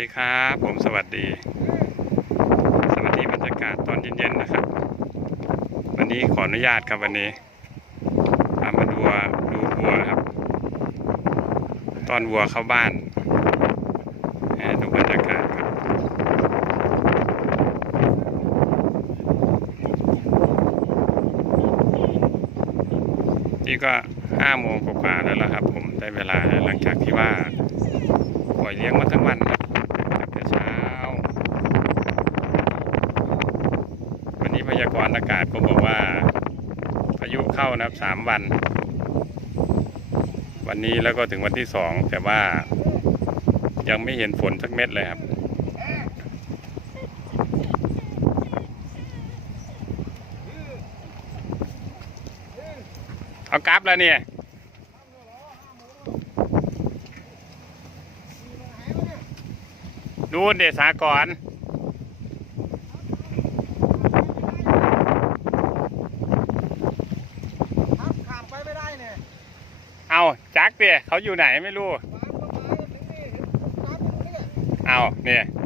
ดีครับ ผมสวัสดี สวัสดีบรรยากาศตอนเย็นๆนะครับ วันนี้ขออนุญาตครับวันนี้ามาดูวัวดูวัวครับ ตอนวัวเข้าบ้านดูบรรยากาศครับนี่ก็ห้าโมงกว่าแล้วล่ะครับ ผมได้เวลาหลังจากที่ว่าปล่อยเลี้ยงมาทั้งวันครับตั้งแต่เช้า วันนี้ พยากรณ์อากาศก็บอกว่าพายุเข้านะครับสามวัน วันนี้แล้วก็ถึงวันที่สองแต่ว่ายังไม่เห็นฝนสักเม็ดเลยครับเอากราฟแล้วเนี่ยดูเดสากร ครับข้ามไปไม่ได้เนี่ย เอาจักเดียเขาอยู่ไหนไม่รู้วางต้นไม้ถึงนี่น้ำตรงนี้เอาเนี่ยเ